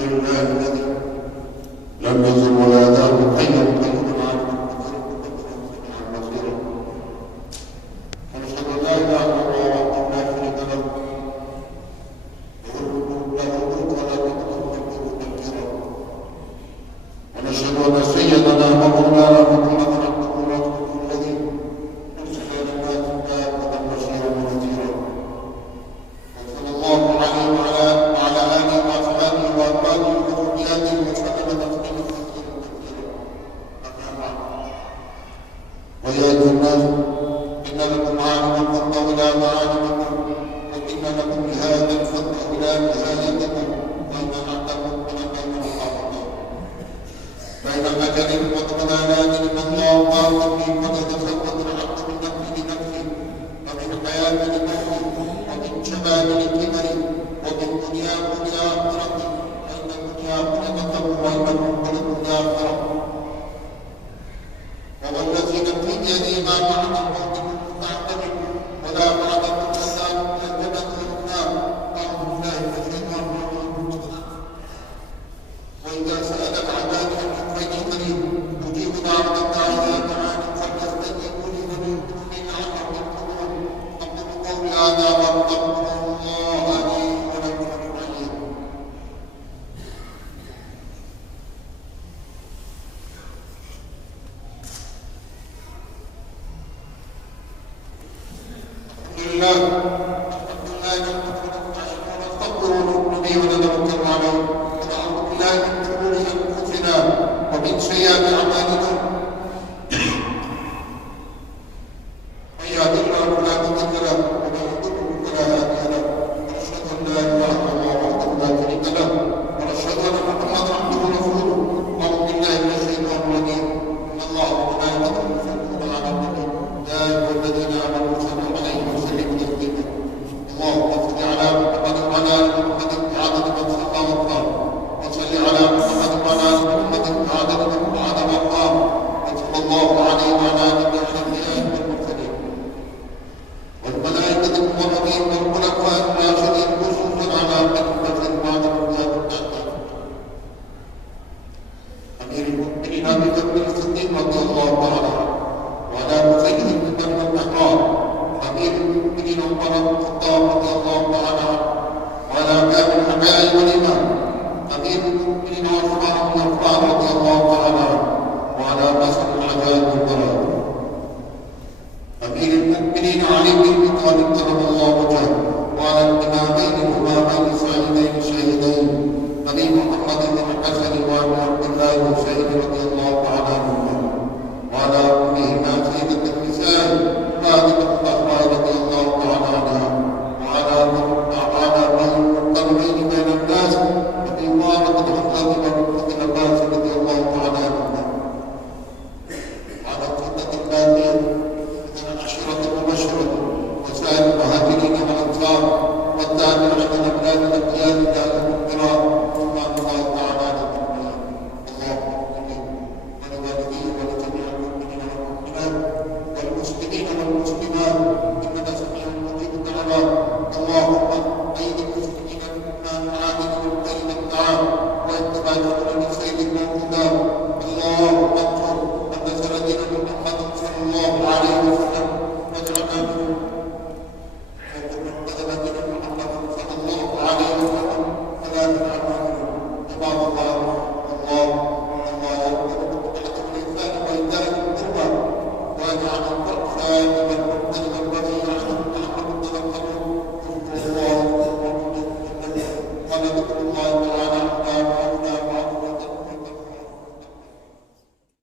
لله الذي لم يزل ولا يزال حيا قيوما عالما قديرا ونشهد ان لا اله الا الله وحده لا شريك له له الملك وله الحمد تدبيرا ونشهد ان سيدنا ومولانا محمدا عبده ورسوله الذي ارسل للناس كافه بشيرا ونذيرا وصلى الله عليه وعلى اله واصحابه وازواجه وذرياته وسلم تسليما كثيرا اما بعد ويا ايها الناس ان لكم عالما فضل الى معالمكم وان لكم بهذا الفضل الى نهايتكم وان عندكم من بين محافظه بين اجل وضمانات من الله قال في قد تزود العبد من نفسه لنفسه ومن حياه لنفسه ومن شباب لكبر ومن دنيا لاخره فان الدنيا خلقت وانكم خلقوا لاخره وهو الذي نفسي بيده ما بعد الموت مستعتبر ولا بعد الموت الجنه والنار اعوذ بالله من الشيطان الرجيم واذا سالك عبادي فاني قريب اجيب دعوه الداعي اذا دعاني فليستجيبوا لي وليؤمنوا لعلهم يرشدون اقول قولي هذا واستغفر الله لي ولكم اجمعين. الحمد لله ونستغفر ونؤمن به ونتوكل عليه ونعوذ بالله من شرور انفسنا ومن سيئات اعمالنا من يهده الله فلا مضل له ومن يضلل فلا هادي له ونشهد ان لا اله الا الله وحده لا شريك له ونشهد ان محمدا عبده ورسوله اعوذ بالله من الشيطان الرجيم ان الله وملائكته يصلون على النبي يا ايها الذين امنوا صلوا عليه وسلموا تسليما اللهم صل على محمد وعلى ال محمد بعدد من صلى وقام وصل على محمد وعلى ال محمد بعدد من بعد وقام وصلى الله عليه وعلى اله الانبياء والمرسلين والملائكه المقربين والخلفاء الراشدين خصوصا على قدمه بعد الرجال التعبان امير المؤمنين ابي بكر الصديق رضي الله تعالى عنه وعلى مسيد الامام الاحرار امير المؤمنين عمر بن الخطاب رضي الله تعالى عنه وعلى كامل الحكاية والامام امير المؤمنين عثمان بن عفان رضي الله تعالى عنه وعلى بشر العجائب والضلال امير المؤمنين علي بن ابي طالب كرم الله وجهه وعلى الامامين الامامين السعيدين الشهيدين ابي محمد بن الحسن وابي عبد الله الحسين رضي الله تعالى عنهما وعلى امهما سيده النساء فاطمه الزهراء رضي الله تعالى عنها وعلى من المقربين بين الناس وإمامة الحفاظ والمفتي العباس رضي الله تعالى عنهما وعلى السنة الباقية من العشرة المبشرة وسائر المهاجرين والأنصار والتابعين لأولاد الأنبياء لهم الكرام رضوان الله تعالى عليهم اللهم اغفر ولوالدي ولجميع المؤمنين والمؤمنات والمسلمين والمسلمات إنك سميع مجيب الدعوات اللهم أيد المسلمين بالإيمان والعامل والخير والطعام واتباع سنن سيدنا الهدى اللهم انصر من نصر دين محمد صلى الله عليه وسلم واجعلنا منهم ومن قدم دين محمد صلى الله عليه وسلم فلا تجعلنا منهم عباد الله يقول بقعة الإنسان وإيتاء القربى واجعل الفرق سائما والمقتل والبغي عنهم لعلهم تذكرون اذكروا الله قال ذكر الله تعالى